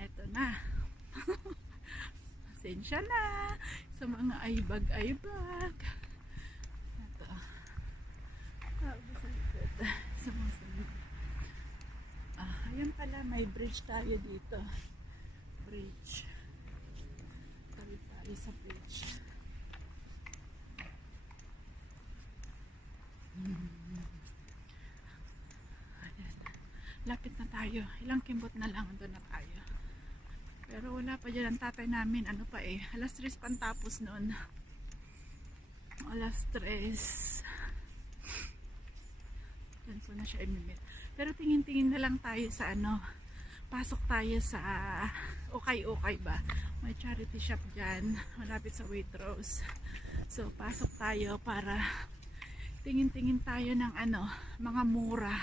Eto na. Pasensya na sa mga aibag-aibag. Eto. Tapos sa likod. Sumusunod. Ayan pala, may bridge tayo dito. Bridge. Tayo tayo sa bridge. Ayan. Lapit na tayo. Ilang kimbot na lang doon na tayo. Pero wala pa dyan ang tatay namin. Ano pa eh. Alas 3 pantapos noon. Alas 3. Yan ko na siya imimit. Pero tingin-tingin na lang tayo sa ano. Pasok tayo sa Okay-Okay ba? May charity shop dyan. Malapit sa Waitrose. So pasok tayo para tingin-tingin tayo ng ano. Mga mura.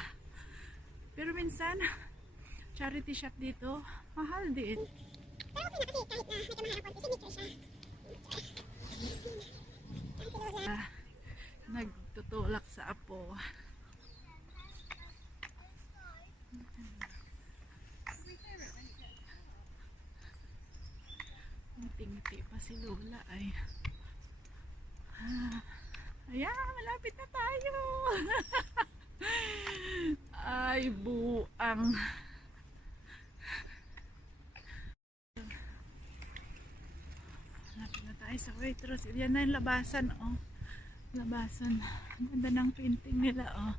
Pero minsan charity shop dito mahal din. Pero okay na kasi kahit na medyo mahal ako, signature siya. Nagtutulak sa apo. Ngiti-ngiti pa si Lola ay. Ayan, malapit na tayo. Ay, buang. Malapit na tayo sa Waitrose. Yan na yung labasan, oh. Labasan. Ang ganda ng painting nila, oh.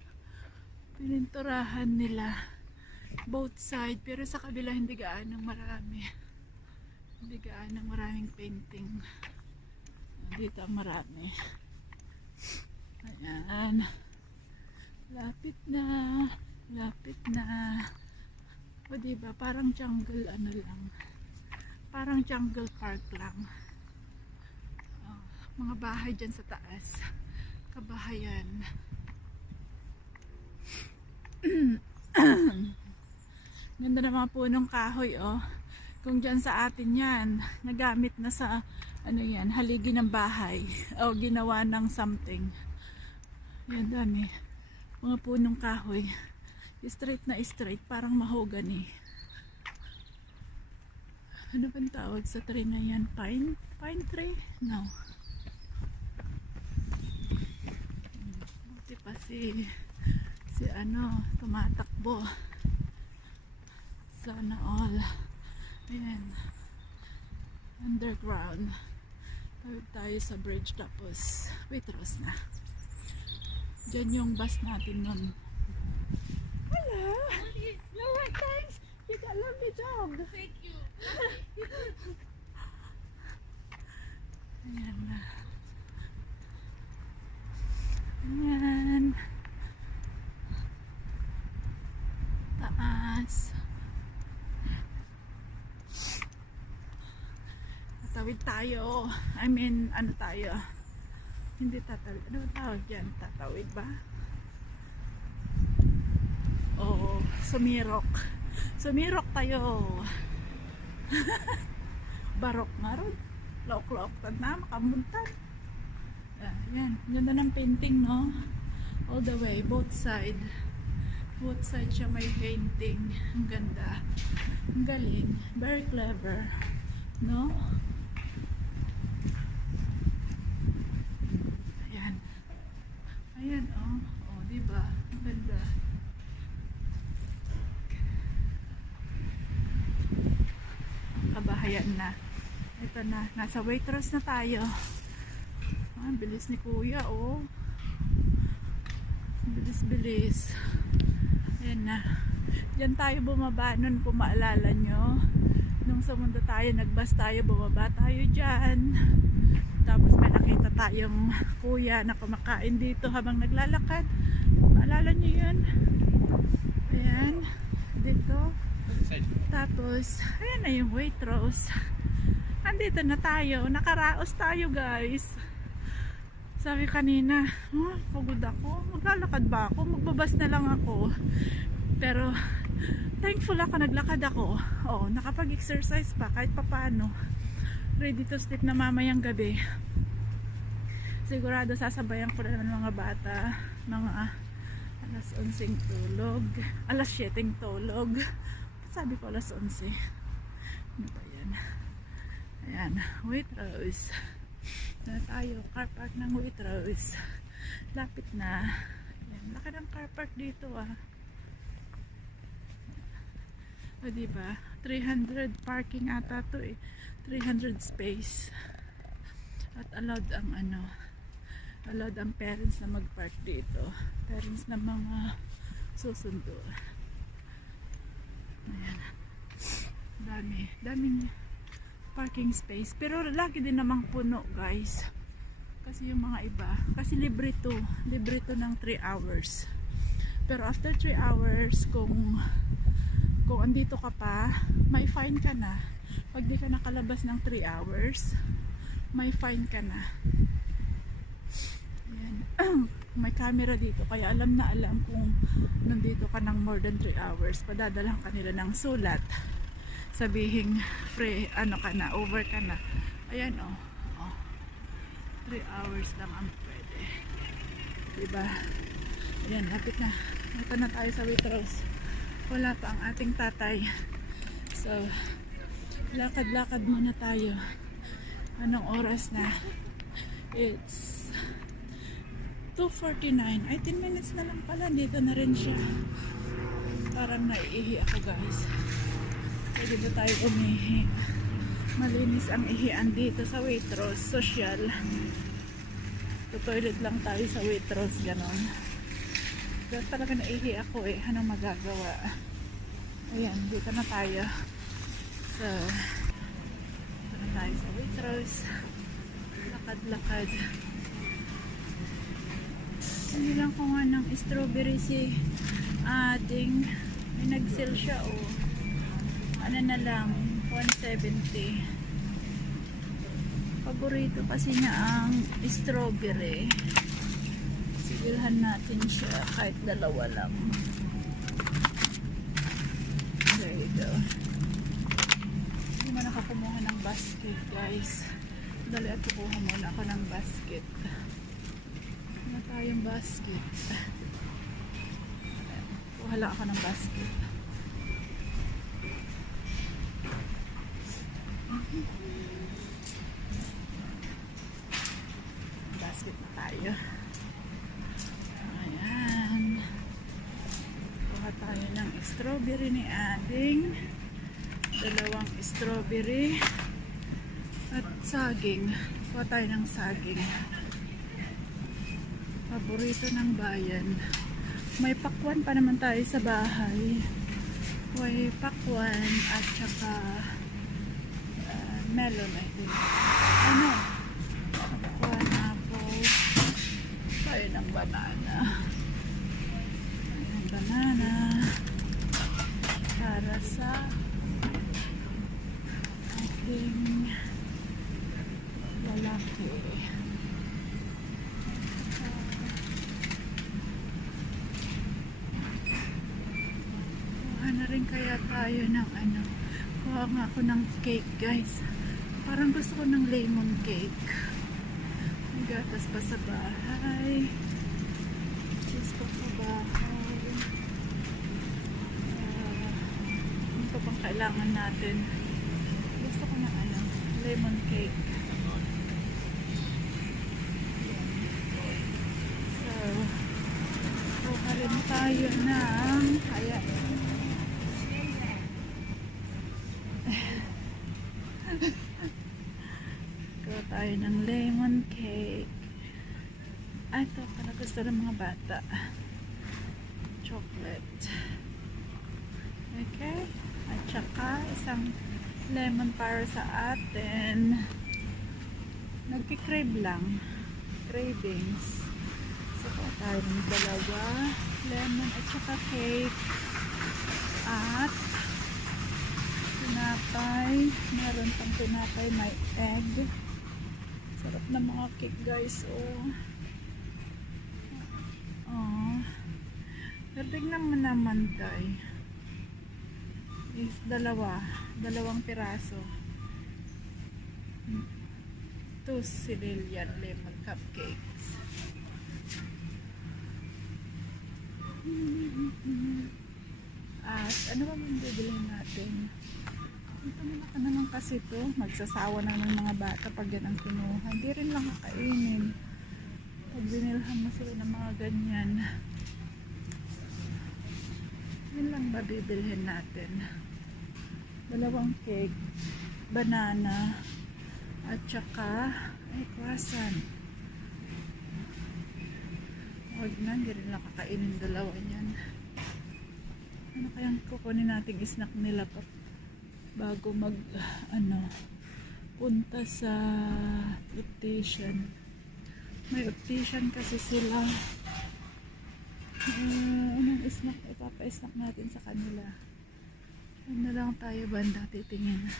Pininturahan nila. Both side. Pero sa kabila, hindi gaanong marami. Hindi gaanong maraming painting. Dito marami. Ayan. Lapit na. Lapit na. O diba, parang jungle ano lang. Parang jungle park lang. Oh, mga bahay dyan sa taas. Kabahayan. Ganda na mga punong kahoy, oh. Kung dyan sa atin yan, nagamit na sa ano yan, haligi ng bahay o ginawa ng something. Yan dami. Mga punong kahoy. Straight na straight, parang mahogany. Ano bang tawag sa tree na yan? Pine? Pine tree? No. Buti pa si ano, tumatakbo. Sana all. Ayan. Underground. Tawid tayo sa bridge tapos Waitrose na. Diyan yung bus natin nun. Hello! No, right, thanks! You got a lovely job! Thank you! Ayan na. Ayan. Taas. Tatawid tayo. I mean, ano tayo? Hindi tatawid. Ano tawag yan? Tatawid ba? Oo, sumirok. Sumirok tayo. Barok nga ron. Laok-laok na, makamuntan. Ayan, ganda ng painting, no? All the way, both side. Both side siya may painting. Ang ganda. Ang galing. Very clever. No? Ayan. Ayan, oh. Oh, diba? Ang ganda. Kabahayan na. Ito na. Nasa Waitrose na tayo. Bilis ni kuya, oh. Bilis-bilis. Ayan na. Diyan tayo bumaba nun, kung maalala nyo. Nung sa mundo tayo, nagbus tayo, bumaba tayo dyan. Tapos may nakita tayong kuya na kumakain dito habang naglalakad. Maalala nyo yun? Ayan. Dito. Tapos, ayan na yung Waitrose. Andito na tayo. Nakaraos tayo, guys. Sabi kanina, pagod ako. Maglalakad ba ako? Magbabas na lang ako. Pero, thankful ako, naglakad ako. Oo, nakapag-exercise pa kahit papano. Ready to sleep na mamayang gabi. Sigurado sasabayan ko na naman mga bata. Mga alas 11 tulog. Alas 7 tulog. Sabi ko alas 11. Ano ba yan? Ayan, Waitrose. Na tayo, car park ng Waitrose. Lapit na. Ayan, laki ng car park dito ah. O diba? 300 parking ata to eh. 300 space. At allowed ang allowed ang parents na mag-park dito. Parents na mga susundo. Ayan. Daming parking space. Pero lagi din namang puno guys. Kasi yung mga iba. Kasi libre to ng 3 hours. Pero after 3 hours, kung andito ka pa, may fine ka na. Pag di ka nakalabas ng 3 hours, may fine ka na. Ayan. May camera dito, kaya alam na alam kung nandito ka ng more than 3 hours. Padadalhan ka nila ng sulat. Sabihing free, ka na, over ka na. Ayan oh. 3 hours lang ang pwede. Diba? Ayan, lapit na. Ito na tayo sa Waitrose. Wala pa ang ating tatay. So, lakad-lakad muna tayo. Anong oras na? It's 2:49. Ay, 10 minutes na lang pala. Dito na rin siya. Parang naiihi ako guys. Pwede ba tayo umihi? Malinis ang ihian dito sa Waitrose. Social. Toilet lang tayo sa Waitrose. Ganon. Pero talaga naihi ako eh. Anong magagawa? Ayan, dito na tayo. So, dito na tayo sa Waitrose. Lakad-lakad. Hindi lang kung anong strawberry si ating may nag-sale siya o ano na lang 170. Paborito kasi niya ang strawberry. Sigilhan natin siya kahit dalawa lang. There you go. Hindi mo nakakumuha ng basket guys. Dali at kukuha muna ako ng basket. Wala tayong basket. Kuha lang ako ng basket. Basket na tayo. Ayan. Kuha tayo ng strawberry ni Ading. 2 strawberry. At saging. Kuha tayo ng saging. Paborito ng bayan. May pakwan pa naman tayo sa bahay. May pakwan at saka melon I think. Ano? Pakwan, apple. Tayo ng banana. Ayan, banana. Para sa ating lalaki. Kuha na rin kaya tayo ng kuha nga ako ng cake guys. Parang gusto ko ng lemon cake. May gatas pa sa bahay. Cheese pa sa bahay. Ano pa pang kailangan natin? Gusto ko ng lemon cake. So, kuha rin tayo ng kuha tayo ng lemon cake. Ito pala gusto ng mga bata. Chocolate. Okay. At saka isang lemon para sa atin. Nagkikrave lang. Cravings. So, kuha tayo ng 2 lemon at saka cake. At tinapay. Meron pang tinapay. May egg. Sarap na mga cake guys. Pero tignan mo naman tayo. Is 2 piraso. 2 Cerealian lemon cupcakes. At ano ba bang bibilhin natin? Ito na naman kasi to. Magsasawa na ng mga bata pag yan ang kinuha. Hindi rin lang kakainin. Pag binilhan mo sila ng mga ganyan. Yun lang ba bibilhin natin? 2 cake, banana, at saka ay croissant. Huwag na, hindi rin lang kakainin 2 niyan. Ano kayang kukunin nating snack nila bago mag punta sa optician. May optician kasi sila. Anong snack ipapa-snack natin sa kanila? Ano lang tayo banda titingin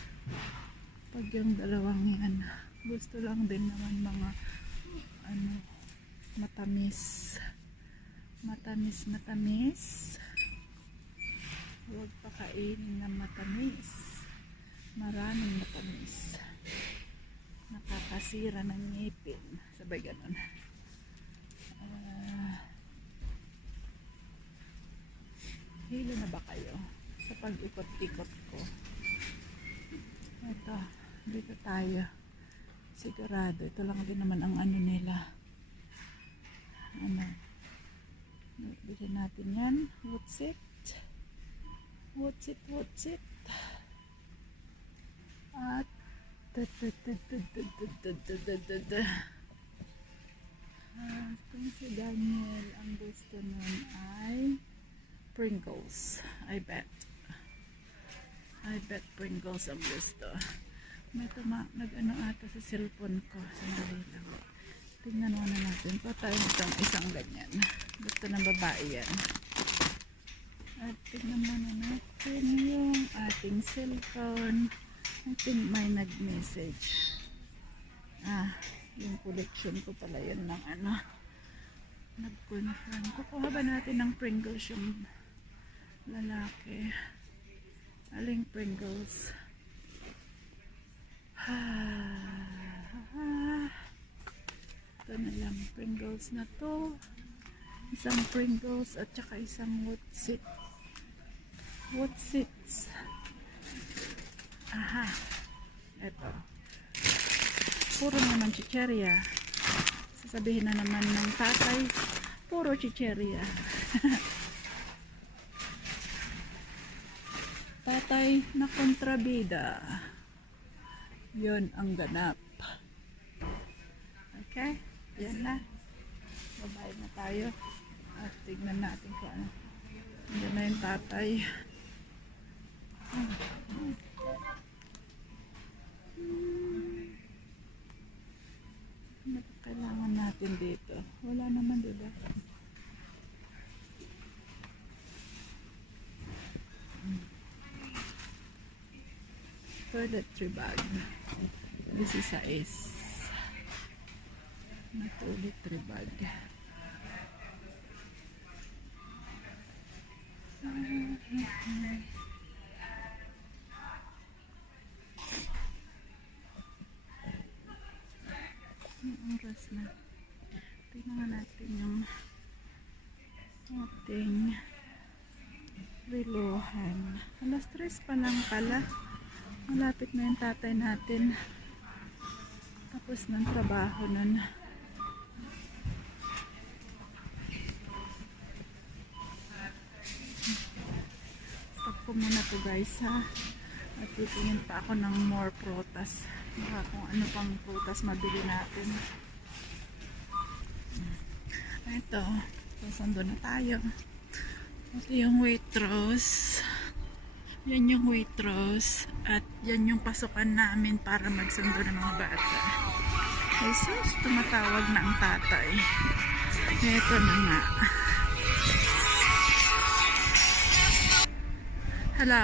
pag yung 2 yan. Gusto lang din naman mga matamis. Huwag pakainin ng matamis. Maraming matamis. Nakakasira ng ngipin. Sabay ganun. Hilo na ba kayo sa pag-ikot-ikot ko? Ito, dito tayo. Sigurado, ito lang din naman ang ano nila. Bilhin natin yan. What's it? At kung si Daniel ang gusto nun ay Pringles. I bet Pringles ang gusto. May nag-ano ata sa cellphone ko. Sandali lang. Tingnan muna natin. Patay itong isang ganyan. Gusto ng babae yan. At tingnan muna natin yung ating cellphone. I think may nag-message. Yung collection ko pala yun ng nag-confirm. Kukuha ba natin ng Pringles yung lalaki? Aling Pringles? Ito na lang. Pringles na to. Isang Pringles at saka isang What's-its. Ito. Puro naman chicheria. Sasabihin na naman ng tatay, puro chicheria. Tatay na kontrabida. Yun ang ganap. Okay? Yan na. Babayad na tayo. At tignan natin kung ano. Yan na yung tatay. Ano ba kailangan natin dito? Wala naman, diba? Toiletry bag. This is a na toiletry bag. Oras na. Tingnan natin yung ating relohan. 3:00 pa lang pala. Malapit na yung tatay natin. Tapos ng trabaho nun. Stop ko muna to guys ha. At titingin pa ako ng more prutas. Baka kung ano pang prutas mabili natin. Ito. Susundo na tayo. Ito yung Waitrose. Yan yung Waitrose. At yan yung pasukan namin para magsundo ng mga bata. Jesus, tumatawag na ang tatay. Ito na nga. Hello.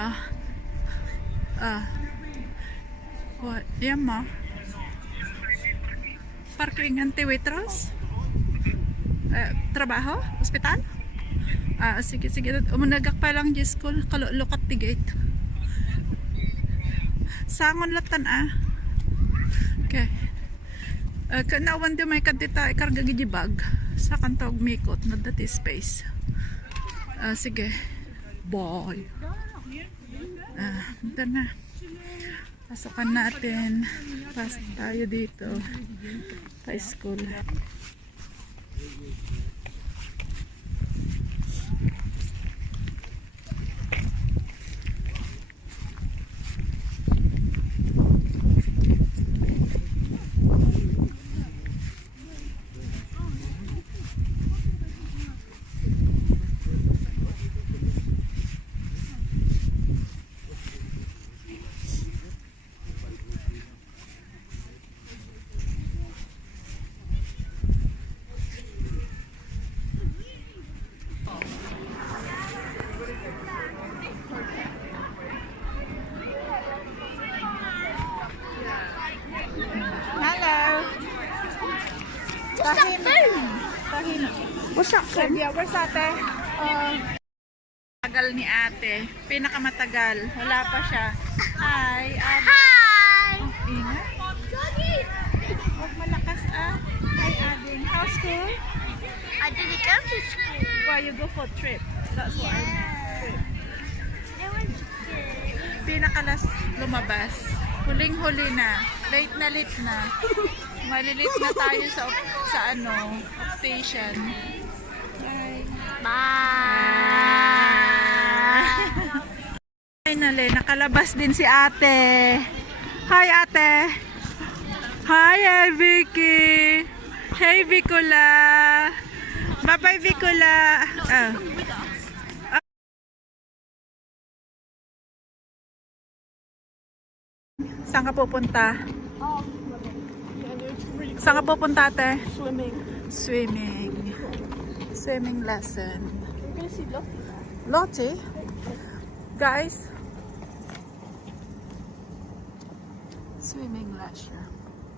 What? Yan mo. Parking anti-Waitrose? Trabaho? Ospital? Sige. Umunagak pa lang Diyos ko. Look at the gate. Sangon latan Okay. Kanawan di may kadita ikarga gijibag. Sa kantog mikot. Not that is space. Sige. Boy. Ito na. Pasukan natin. Pasok tayo dito. Pa-school. Hello. Tahimik. What's up, friend? Yeah, where's ate? Tagal ni ate. Pinakamatagal. Wala pa siya. Hi, ate. Hi! Ingat. Huwag malakas ah. Hi, Ading. How's school? I didn't go to school. Why you go for trip? That's why. Yeah. It was good. Pinakalas lumabas. Huling-huli na. Late na. Malilate na tayo sa optation. Bye. Bye. Finally, nakalabas din si ate. Hi, ate. Hi, Vicky. Hey, Vicula. Bye-bye, Vicula. Oh. Saan ka pupunta? Saan ka pupunta, ate? Swimming. Swimming lesson. We're gonna see Lottie. Lottie? Guys? Swimming lesson.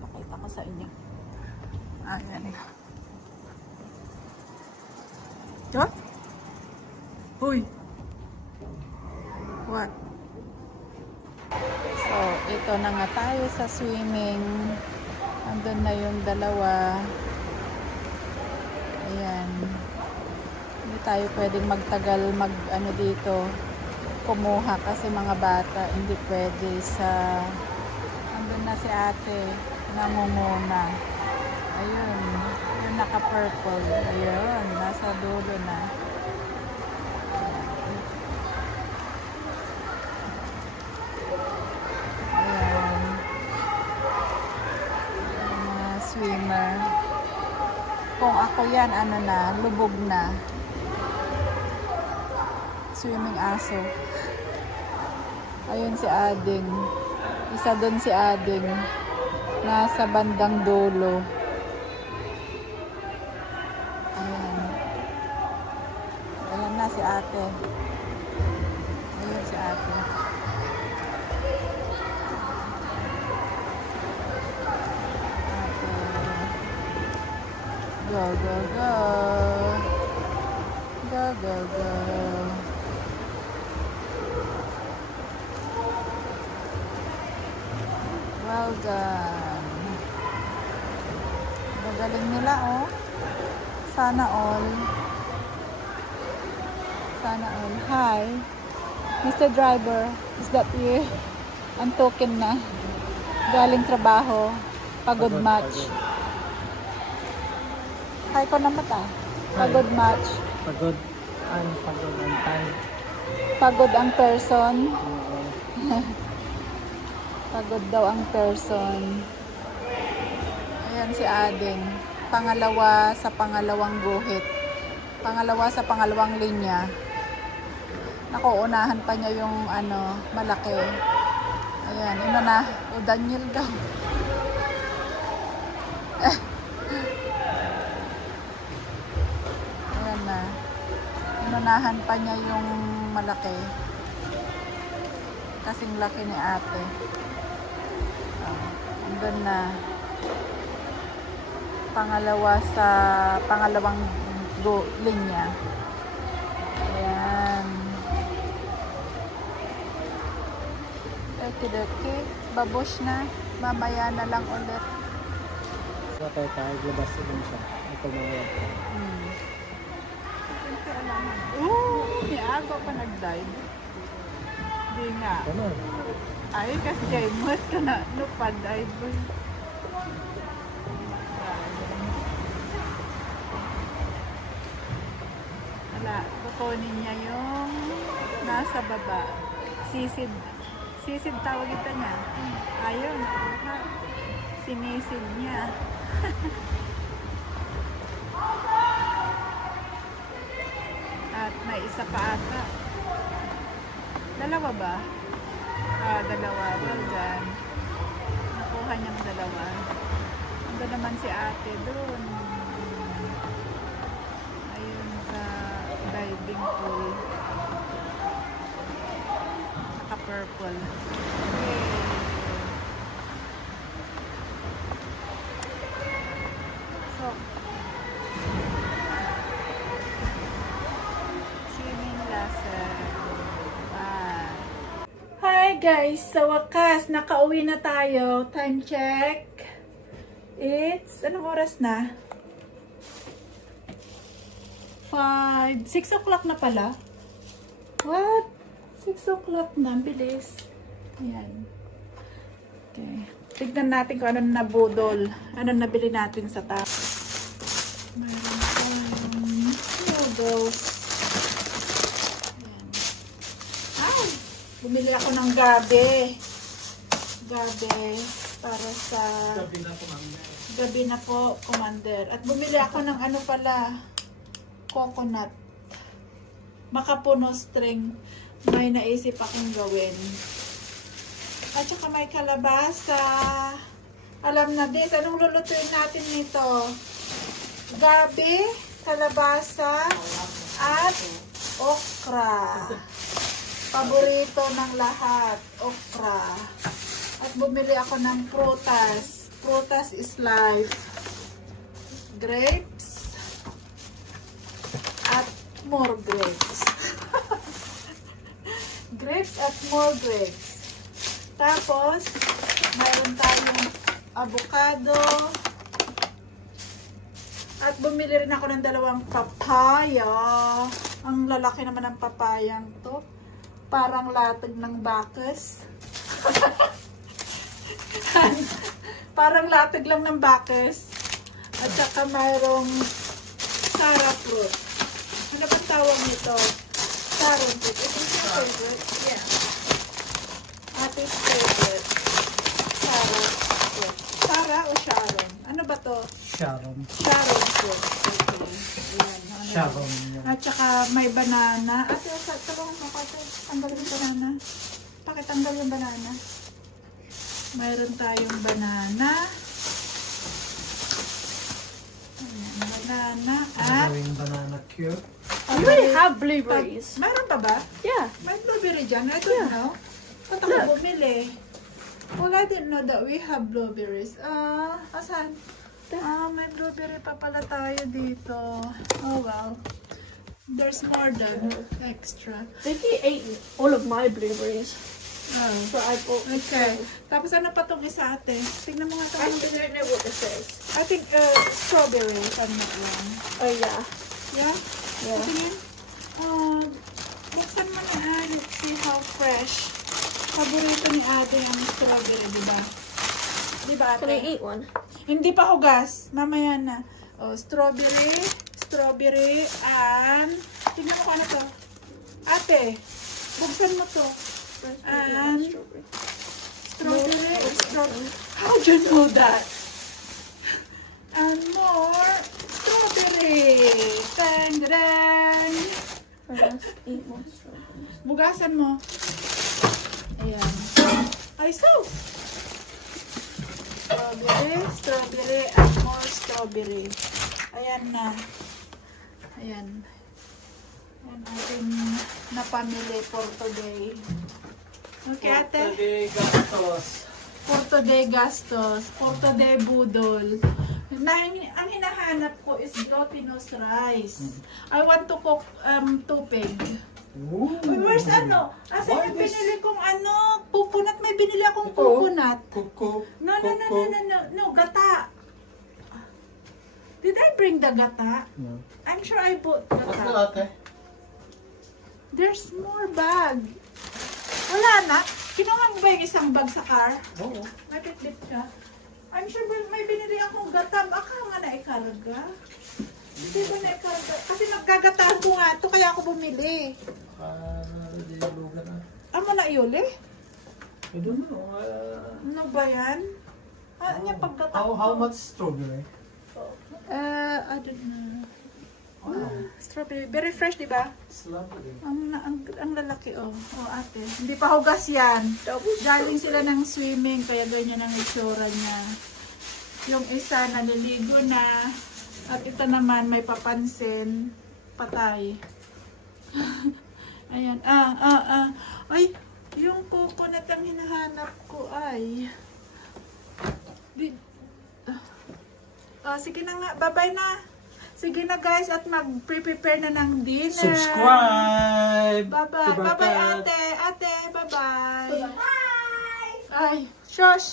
Pakita ko sa inyo. Ayan. What? Uy! What? So, ito na nga tayo sa swimming. Andun na yung dalawa. Ayan. Hindi tayo pwedeng magtagal dito. Kumuha kasi mga bata. Hindi pwede sa... Andun na si ate. Nangunguna. Ayun. Yung naka-purple. Ayun. Nasa dulo na. Ayan. Mga swimmer. Kung ako yan, lubog na. Swimming aso. Ayun si Ading. Isa doon si Ading. Nasa bandang dulo. Ayan. Ayan na si ate. Ayun si ate. Go, go, go. Go, go, go. Well done. Gagaling nila, oh. Sana all. Sana all. Hi. Mr. Driver, is that you? Ang token na. Galing trabaho. Pagod match. Hi ko na mata. Pagod match. Pagod. Pagod ang time. Pagod ang person. Oo. Pagod daw ang person. Ayan si Ading. Pangalawa sa pangalawang guhit. Pangalawa sa pangalawang linya. Naku, unahan pa niya yung malaki. Ayan, ina na. O, Daniel daw. Ayan na. Inunahan pa niya yung malaki. Kasing laki ni ate. Andun na. Pangalawa sa pangalawang linya. Ayan. Okay. Babush na. Mamaya na lang ulit. Sa tayo, labas din siya. Ito mga Oo! Ako pa nag-dive. Hindi nga. Ganun. Ay, kasi James, ka na lupad ay ba? Wala, kukunin niya yung nasa baba. Sisid. Sisid tawag ito niya. Ayun, ha? Sinisid niya. At may isa pa ata. Dalawa ba? Ah, dalawa. Well done. Nakuha niyang dalawa. Ando naman si ate doon. Ayun sa diving pool. Naka-purple. Yay! So, swimming lesson. Bye. Hi guys! Sa wakas, nakauwi na tayo. Time check. It's, anong oras na? 6 o'clock na pala. What? 6 o'clock na. Ang bilis. Ayan. Okay. Tignan natin kung ano na nabudol. Ano nabili natin sa top. Mayroon akong noodles. Ayan. Ay! Bumili ako ng gabi. Gabi. Para sa gabi na po, Commander. At bumili ako ng ano pala, coconut. Makapuno string. May naisip akong gawin. At saka may kalabasa. Alam na this, anong lulutuin natin nito? Gabi, kalabasa, at okra. Paborito ng lahat, okra. At bumili ako ng prutas. Prutas is life. Grapes. At more grapes. Grapes at more grapes. Tapos, mayroon tayong avocado. At bumili rin ako ng dalawang papaya. Ang lalaki naman ng papayang to. Parang latag ng bakas. Parang latag lang ng bakas. At saka mayroong Sara fruit. Ano ba tawag nito? Sharon fruit. Ito yung favorite? Yeah. Ating favorite. Sara fruit. Sara o Sharon? Ano ba to? Sharon. Sharon fruit. Okay. Ayan. Ano Sharon. At saka may banana. At talong mo ko. Tanggal yung banana. Pakitanggal yung banana. Mayroon tayong banana. Ayan, banana at Gawing banana cure. You already have blueberries. Mayroon pa ba? Yeah. May blueberry dyan. I don't know. Ba't ako bumili? Well, I didn't know that we have blueberries. Asan? May blueberry pa pala tayo dito. Oh, well. There's more than extra. They ate all of my blueberries. Oh. So I bought. Okay. Tapos ano pa itong isa ate? Tignan mo nga ito. I actually don't know what this is. I think strawberry, if I'm not wrong. Oh yeah. Yeah? Yeah. Tingin. Buksan mo na. Let's see how fresh. Paborito ni ate ang strawberry, di ba? Di ba Can I ate? eat one? Hindi pa hugas. Mamaya na. Oh, strawberry, and tingnan mo kung ano to. Ate, buksan mo to. And strawberry. How do you know that? And more strawberry. Dang, dang. Let's eat more strawberries. Bugasan mo. Ayan. Ay, so. Strawberry, and more strawberry. Ayan na. Ayan. Ayan ating napamili for today. Okay, ate? Today, gastos. For today gastos. For today budol. Ang hinahanap ko is glutinous rice. I want to cook tupig. Ooh. Uy, where's ano? Asan What yung is- binili kong ano? Coconut. May binili akong Ito. coconut. Kuko. No, gata. Did I bring the gata? No. I'm sure I bought What's the gata. latte? There's more bag. Wala na. Kinuha mo ba yung isang bag sa car? Oo. May bitbit ka? I'm sure may binili akong gata. Baka nga na-ikarga. Hindi ba na-ikarga? Kasi nagkagataan ko nga ito, kaya ako bumili. Hindi yung lugar na. Amo na iuli? I don't know. Ano ba yan? Ano yung paggata? How much strawberry? I don't know. Strawberry. Very fresh, di ba? It's lovely. Ang lalaki, oh. Oh, ate. Hindi pa hugas yan. Galing sila ng swimming, kaya ganyan ang itsura niya. Yung isa, naliligo na. At ito naman, may papansin. Patay. Ayan. Ay, yung coconut ang hinahanap ko ay... sige na nga. Bye-bye na. Sige na guys, at mag-prepare na ng dinner. Subscribe! Bye-bye. to Bye-bye, Barkat. ate. Ate, bye-bye. Bye. Ay, shush.